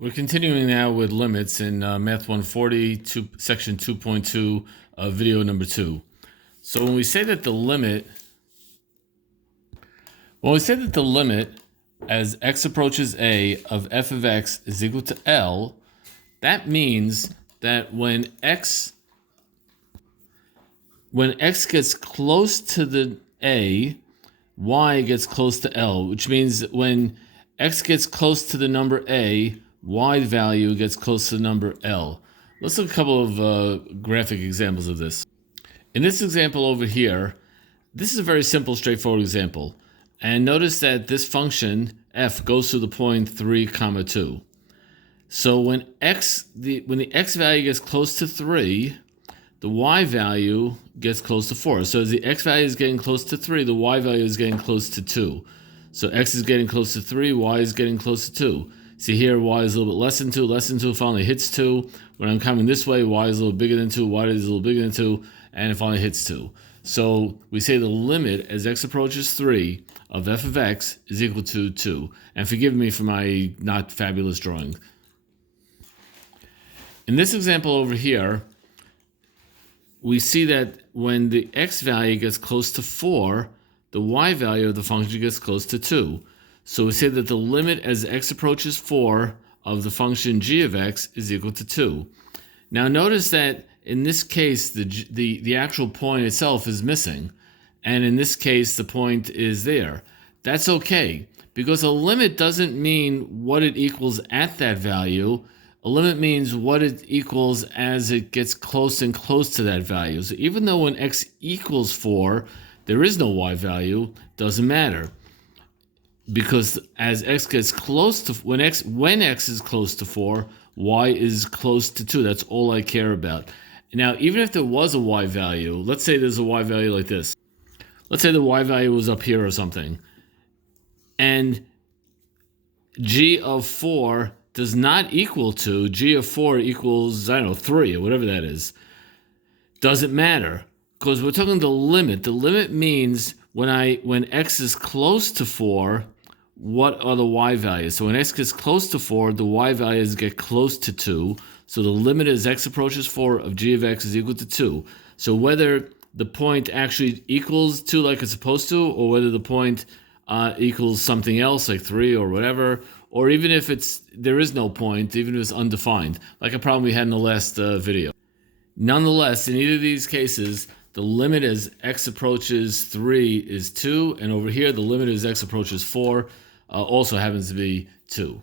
We're continuing now with limits in Math 140, section 2.2, video number 2. So when we say that the limit as x approaches a of f of x is equal to L, that means that when x gets close to the a, y gets close to L, which means that when x gets close to the number a, y value gets close to the number L. Let's look at a couple of graphic examples of this. In this example over here, this is a very simple, straightforward example. And notice that this function, f, goes through the point 3, 2. So when the x value gets close to 3, the y value gets close to 4. So as the x value is getting close to 3, the y value is getting close to 2. So x is getting close to 3, y is getting close to 2. See here, y is a little bit less than 2, finally hits 2. When I'm coming this way, y is a little bigger than 2, y is a little bigger than 2, and it finally hits 2. So we say the limit as x approaches 3 of f of x is equal to 2. And forgive me for my not fabulous drawing. In this example over here, we see that when the x value gets close to 4, the y value of the function gets close to 2. So we say that the limit as x approaches 4 of the function g of x is equal to 2. Now notice that in this case, the actual point itself is missing. And in this case, the point is there. That's okay, because a limit doesn't mean what it equals at that value. A limit means what it equals as it gets close and close to that value. So even though when x equals 4, there is no y value, doesn't matter. Because as x gets close to, when x is close to 4, y is close to 2. That's all I care about. Now, even if there was a y value, let's say there's a y value like this. Let's say the y value was up here or something. And g of 4 does not equal to, g of 4 equals, 3 or whatever that is. Doesn't matter, because we're talking the limit. The limit means when x is close to 4, what are the y values? So when x gets close to 4, the y values get close to 2. So the limit as x approaches 4 of g of x is equal to 2. So whether the point actually equals 2 like it's supposed to, or whether the point equals something else like 3 or whatever, or even if there is no point, even if it's undefined, like a problem we had in the last video. Nonetheless, in either of these cases, the limit as x approaches 3 is 2, and over here the limit as x approaches 4 also happens to be 2.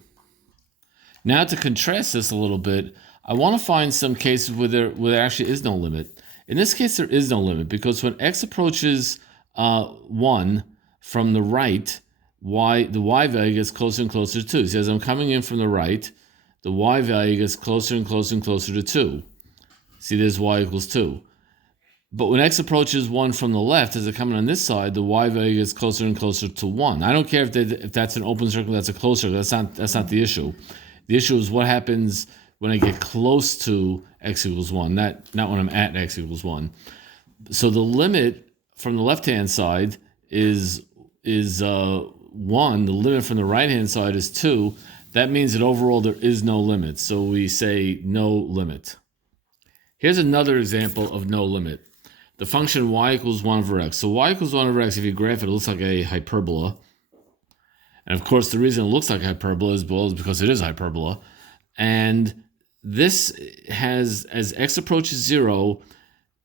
Now to contrast this a little bit, I want to find some cases where there actually is no limit. In this case, there is no limit, because when x approaches 1 from the right, the y value gets closer and closer to 2. See, as I'm coming in from the right, the y value gets closer and closer and closer to 2. See, there's y equals 2. But when x approaches 1 from the left, as it's coming on this side, the y value gets closer and closer to 1. I don't care if that's an open circle, that's a closed circle. That's not the issue. The issue is what happens when I get close to x equals 1, not when I'm at x equals 1. So the limit from the left-hand side is 1. The limit from the right-hand side is 2. That means that overall there is no limit. So we say no limit. Here's another example of no limit. The function y equals 1 over x. So y equals 1 over x, if you graph it, it looks like a hyperbola. And of course, the reason it looks like hyperbola is because it is hyperbola. And this has, as x approaches 0,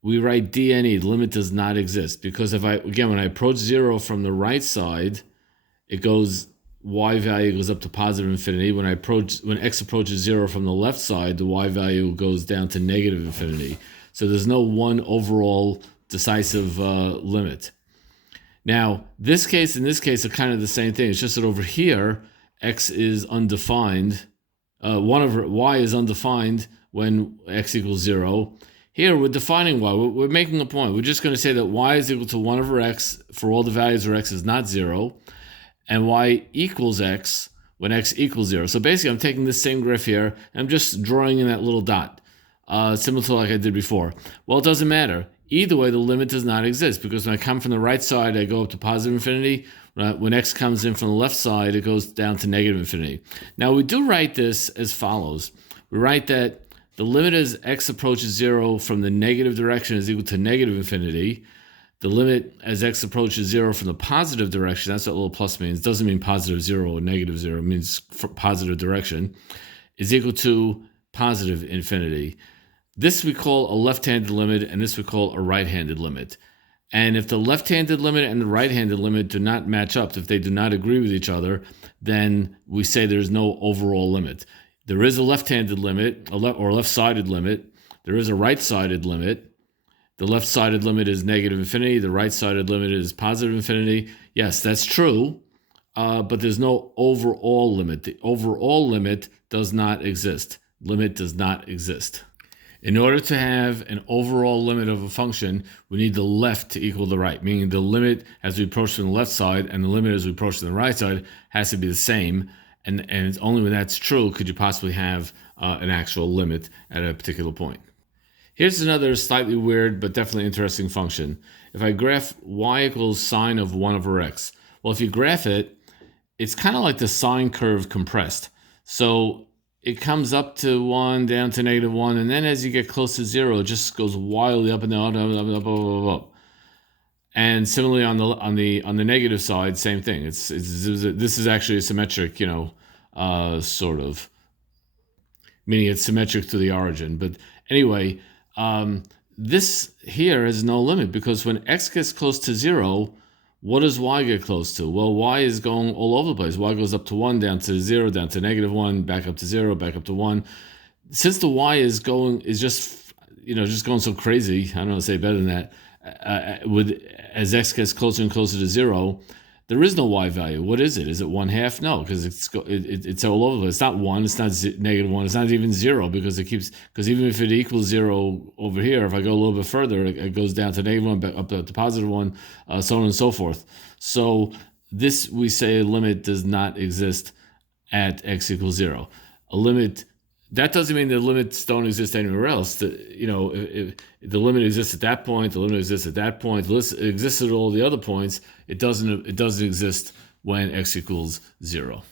we write dne, the limit does not exist. Because when I approach 0 from the right side, y value goes up to positive infinity. When x approaches 0 from the left side, the y value goes down to negative infinity. So there's no one overall decisive limit. Now, this case and this case are kind of the same thing. It's just that over here, x is undefined. Y is undefined when x equals 0. Here, we're defining y. We're making a point. We're just going to say that y is equal to 1 over x for all the values where x is not 0, and y equals x when x equals 0. So basically, I'm taking this same graph here, and I'm just drawing in that little dot, similar to like I did before. Well, it doesn't matter. Either way, the limit does not exist, because when I come from the right side, I go up to positive infinity. When x comes in from the left side, it goes down to negative infinity. Now, we do write this as follows. We write that the limit as x approaches 0 from the negative direction is equal to negative infinity. The limit as x approaches 0 from the positive direction, that's what little plus means. It doesn't mean positive 0 or negative 0. It means positive direction, is equal to positive infinity. This we call a left-handed limit, and this we call a right-handed limit. And if the left-handed limit and the right-handed limit do not match up, if they do not agree with each other, then we say there's no overall limit. There is a left-handed limit, or left-sided limit. There is a right-sided limit. The left-sided limit is negative infinity. The right-sided limit is positive infinity. Yes, that's true, but there's no overall limit. The overall limit does not exist. Limit does not exist. In order to have an overall limit of a function, we need the left to equal the right, meaning the limit as we approach from the left side and the limit as we approach from the right side has to be the same. And it's only when that's true could you possibly have an actual limit at a particular point. Here's another slightly weird but definitely interesting function. If I graph y equals sine of 1 over x, well, if you graph it, it's kind of like the sine curve compressed. So it comes up to 1, down to negative 1, and then as you get close to 0, it just goes wildly up and down, up. And similarly on the negative side, same thing. This is actually a symmetric, sort of, meaning it's symmetric to the origin. But anyway, this here has no limit, because when x gets close to 0, what does y get close to? Well, y is going all over the place. Y goes up to 1, down to 0, down to negative 1, back up to 0, back up to 1. Since the y is just going so crazy, I don't know how to say better than that, as x gets closer and closer to 0, there is no y value. What is it? Is it 1/2? No, because it's all over the place. It's not 1. It's not negative 1. It's not even 0, because even if it equals 0 over here, if I go a little bit further, it goes down to negative 1, back up to positive 1, so on and so forth. So this, we say, a limit does not exist at x equals 0. A limit. That doesn't mean the limits don't exist anywhere else. If the limit exists at that point, the limit exists at that point, it exists at all the other points. It doesn't exist when x equals 0.